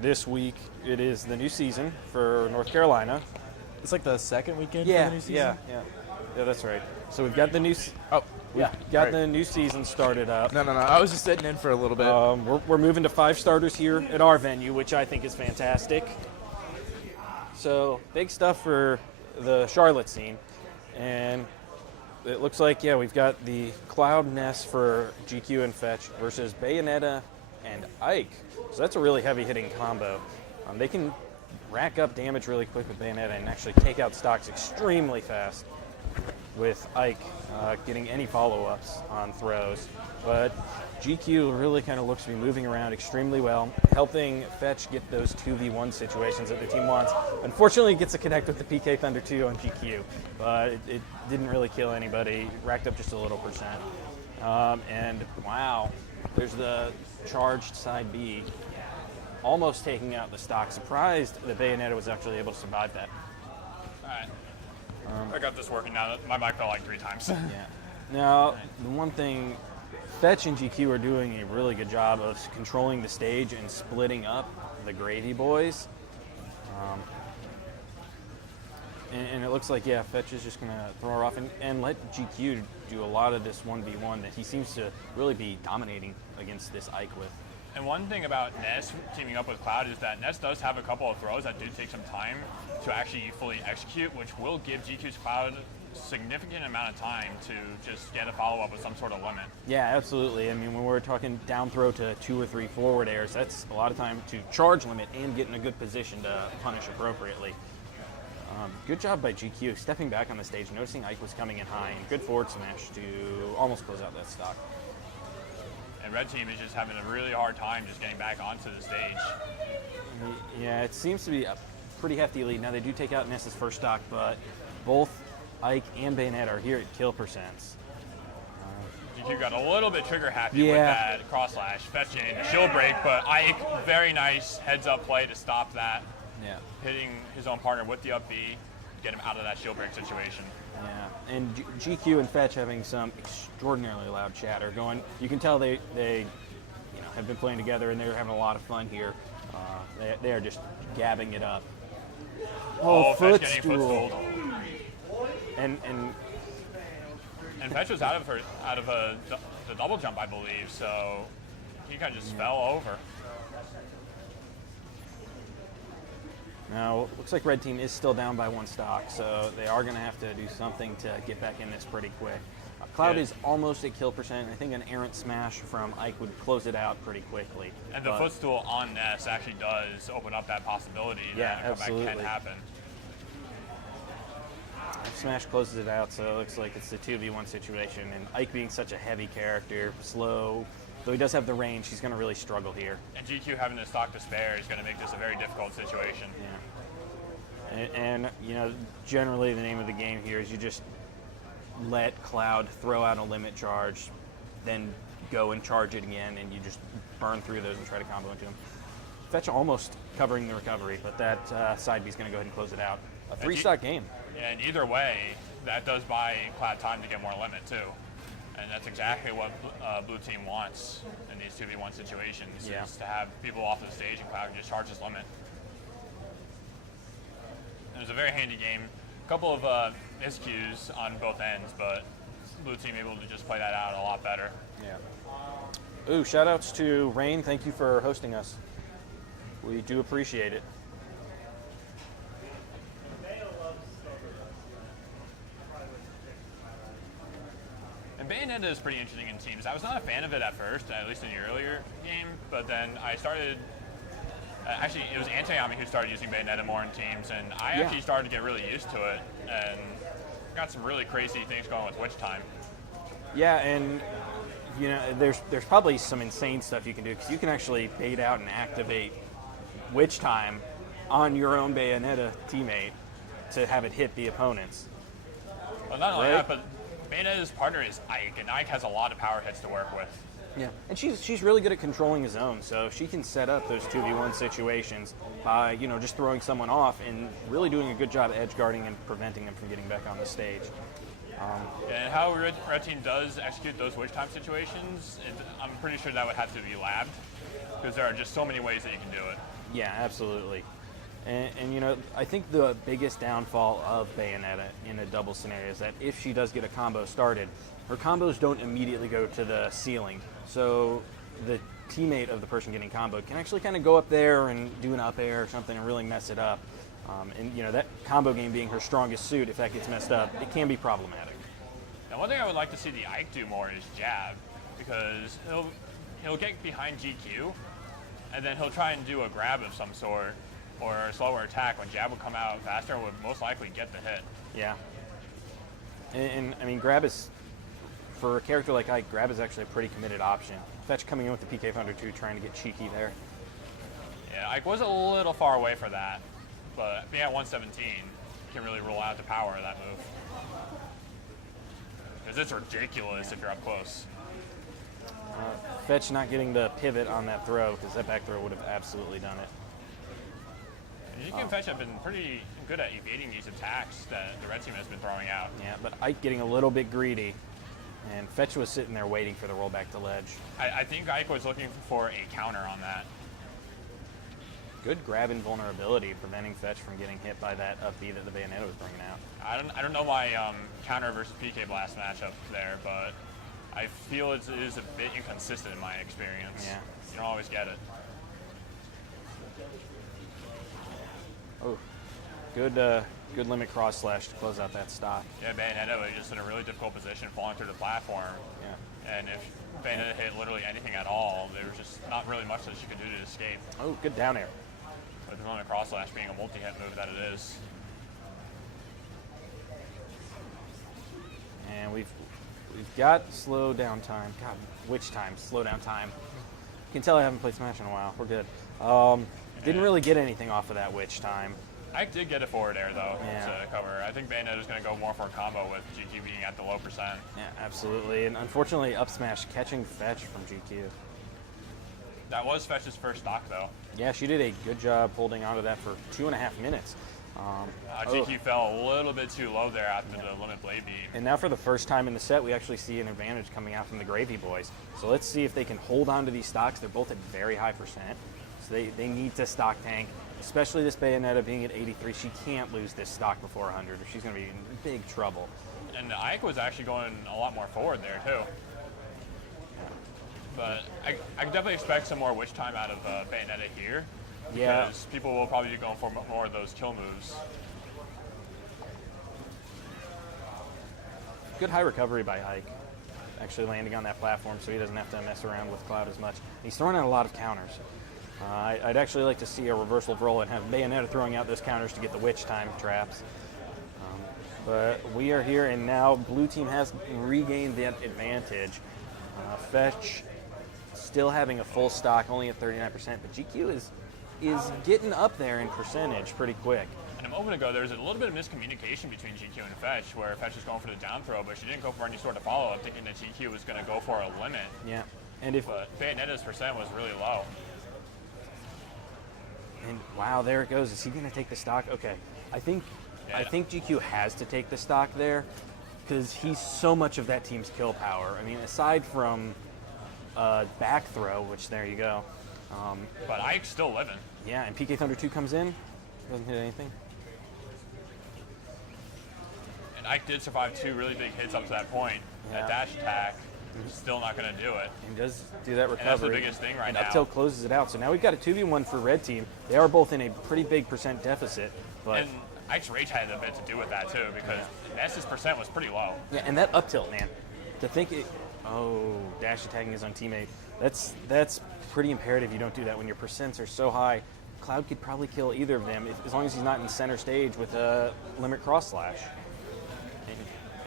this week it is the new season for North Carolina. It's like the second weekend for the new season? Yeah, that's right. So we've got the new the new season started up. No. I was just sitting in for a little bit. We're moving to 5 starters here at our venue, which I think is fantastic. So big stuff for the Charlotte scene. And it looks like, we've got the Cloud Ness for GQ and Fetch versus Bayonetta and Ike. So that's a really heavy-hitting combo. They can rack up damage really quick with Bayonetta and actually take out stocks extremely fast with Ike getting any follow-ups on throws. But GQ really kind of looks to be moving around extremely well, helping Fetch get those 2v1 situations that the team wants. Unfortunately, it gets a connect with the PK Thunder 2 on GQ, but it didn't really kill anybody, racked up just a little percent. And wow, there's the charged side B, almost taking out the stock. Surprised that Bayonetta was actually able to survive that. All right. I got this working now. My mic fell like 3 times. Yeah. Now, the one thing, Fetch and GQ are doing a really good job of controlling the stage and splitting up the Gravy Boys. And it looks like, Fetch is just going to throw her off and let GQ do a lot of this 1v1 that he seems to really be dominating against this Ike with. And one thing about Ness teaming up with Cloud is that Ness does have a couple of throws that do take some time to actually fully execute, which will give GQ's Cloud a significant amount of time to just get a follow-up with some sort of limit. Yeah, absolutely. I mean, when we're talking down throw to 2 or 3 forward airs, that's a lot of time to charge limit and get in a good position to punish appropriately. Good job by GQ stepping back on the stage, noticing Ike was coming in high, and good forward smash to almost close out that stock. And Red Team is just having a really hard time just getting back onto the stage. Yeah, it seems to be a pretty hefty lead. Now, they do take out Ness's first stock, but both Ike and Bayonetta are here at kill percents. GQ got a little bit trigger happy with that cross slash, fetching the shield break, but Ike, very nice heads up play to stop that. Yeah. Hitting his own partner with the up B, get him out of that shield break situation. Yeah, and GQ and Fetch having some extraordinarily loud chatter going. You can tell they have been playing together and they're having a lot of fun here. They are just gabbing it up. Oh, Fetch getting footstooled. And Fetch was out of the double jump, I believe, so he kind of just fell over. Now, looks like Red Team is still down by 1 stock, so they are going to have to do something to get back in this pretty quick. Cloud is almost at kill percent. I think an errant smash from Ike would close it out pretty quickly. And the footstool on Ness actually does open up that possibility that a comeback can happen. Smash closes it out, so it looks like it's the 2v1 situation. And Ike being such a heavy character, slow, though he does have the range, he's going to really struggle here. And GQ having the stock to spare is going to make this a very difficult situation. Yeah. And generally the name of the game here is you just let Cloud throw out a limit charge, then go and charge it again, and you just burn through those and try to combo into him. Fetch almost covering the recovery, but that side B is going to go ahead and close it out. A 3-stock game. Yeah, and either way, that does buy Cloud time to get more limit too. And that's exactly what Blue Team wants in these 2v1 situations, is to have people off the stage and Cloud can just charge his limit. It was a very handy game. A couple of miscues on both ends, but Blue Team able to just play that out a lot better. Yeah. Ooh, shout outs to Rain. Thank you for hosting us. We do appreciate it. And Bayonetta is pretty interesting in teams. I was not a fan of it at first, at least in the earlier game, but then I started, actually it was Antayami who started using Bayonetta more in teams, and I actually started to get really used to it, and got some really crazy things going with Witch Time. Yeah, and there's probably some insane stuff you can do, because you can actually bait out and activate Witch Time on your own Bayonetta teammate to have it hit the opponents. Well, not only that, but Bayonetta's partner is Ike, and Ike has a lot of power hits to work with. Yeah, and she's really good at controlling his own, so she can set up those 2v1 situations by just throwing someone off and really doing a good job edge guarding and preventing them from getting back on the stage. And how Red Team does execute those Witch Time situations, I'm pretty sure that would have to be labbed, because there are just so many ways that you can do it. Yeah, absolutely. And you know, I think the biggest downfall of Bayonetta in a double scenario is that if she does get a combo started, her combos don't immediately go to the ceiling. So the teammate of the person getting comboed can actually kind of go up there and do an up air or something and really mess it up. And you know, that combo game being her strongest suit, if that gets messed up, it can be problematic. Now, one thing I would like to see the Ike do more is jab, because he'll get behind GQ, and then he'll try and do a grab of some sort, or a slower attack when jab would come out faster and would most likely get the hit. Yeah. And I mean, grab is, for a character like Ike, grab is actually a pretty committed option. Fetch coming in with the PK Thunder 2, trying to get cheeky there. Yeah, Ike was a little far away for that, but being at 117 can really rule out the power of that move. Because it's ridiculous if you're up close. Fetch not getting the pivot on that throw, because that back throw would have absolutely done it. GQ and Fetch have been pretty good at evading these attacks that the red team has been throwing out. Yeah, but Ike getting a little bit greedy, and Fetch was sitting there waiting for the rollback to ledge. I think Ike was looking for a counter on that. Good grab invulnerability, preventing Fetch from getting hit by that up B that the Bayonetta was bringing out. I don't know my counter versus PK Blast matchup there, but I feel it is a bit inconsistent in my experience. Yeah. You don't always get it. Oh, good limit cross slash to close out that stock. Yeah, Bayonetta was just in a really difficult position, falling through the platform. Yeah. And if Bayonetta hit literally anything at all, there was just not really much that she could do to escape. Oh, good down air. With the limit cross slash being a multi-hit move that it is. And we've got slow down time. God, which time? Slow down time. You can tell I haven't played Smash in a while. We're good. Didn't really get anything off of that witch time. Ike did get a forward air, though, Yeah. to cover. I think Bayonetta's going to go more for a combo with GQ being at the low percent. Yeah, absolutely. And unfortunately, up smash catching Fetch from GQ. That was Fetch's first stock, though. Yeah, she did a good job holding onto that for 2.5 minutes. GQ fell a little bit too low there after the limit blade beat. And now for the first time in the set, we actually see an advantage coming out from the Gravy Boys. So let's see if they can hold on to these stocks. They're both at very high percent. So they need to stock tank, especially this Bayonetta being at 83. She can't lose this stock before 100 or she's going to be in big trouble. And Ike was actually going a lot more forward there, too. But I could definitely expect some more witch time out of Bayonetta here. Yeah. Because people will probably be going for more of those kill moves. Good high recovery by Ike, actually landing on that platform so he doesn't have to mess around with Cloud as much. He's throwing out a lot of counters. I'd actually like to see a reversal of role and have Bayonetta throwing out those counters to get the witch time traps. But we are here, and now blue team has regained that advantage. Fetch still having a full stock, only at 39%, but GQ is getting up there in percentage pretty quick. And a moment ago, there was a little bit of miscommunication between GQ and Fetch, where Fetch was going for the down throw, but she didn't go for any sort of follow-up, thinking that GQ was going to go for a limit. Yeah, and if But Bayonetta's percent was really low. and wow, there it goes. Is he going to take the stock? Okay, I think GQ has to take the stock there because he's so much of that team's kill power. I mean, aside from back throw, which there you go. But Ike's still living. Yeah, and PK Thunder 2 comes in, doesn't hit anything. And Ike did survive 2 really big hits up to that point. Yeah. That dash attack, still not going to do it. And does do that recovery. And that's the biggest thing right and now. up tilt closes it out. So now we've got a 2v1 for red team. They are both in a pretty big percent deficit. But And Ike's rage had a bit to do with that too, because Ness's percent was pretty low. yeah, and that up tilt, man. To think it, dash attacking his own teammate. That's pretty imperative. You don't do that when your percents are so high. Cloud could probably kill either of them as long as he's not in center stage with a limit cross slash.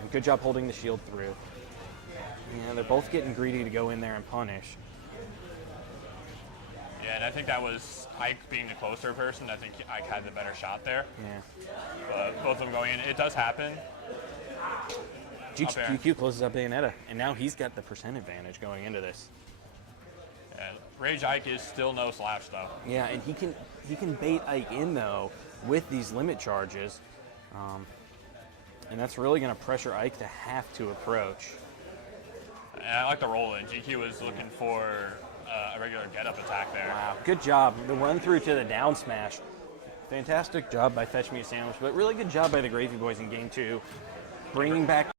And good job holding the shield through. Yeah, they're both getting greedy to go in there and punish. Yeah, and I think that was Ike being the closer person. I think Ike had the better shot there. Yeah. But both of them going in. It does happen. GQ closes up Bayonetta, and now he's got the percent advantage going into this. Yeah, Rage Ike is still no slash though. Yeah, and he can bait Ike in though with these limit charges, and that's really going to pressure Ike to have to approach. And I like the roll in. GQ was looking for a regular get-up attack there. Wow, good job. The run through to the down smash. Fantastic job by Fetch Me a Sandwich, but really good job by the Gravy Boys in game 2, bringing back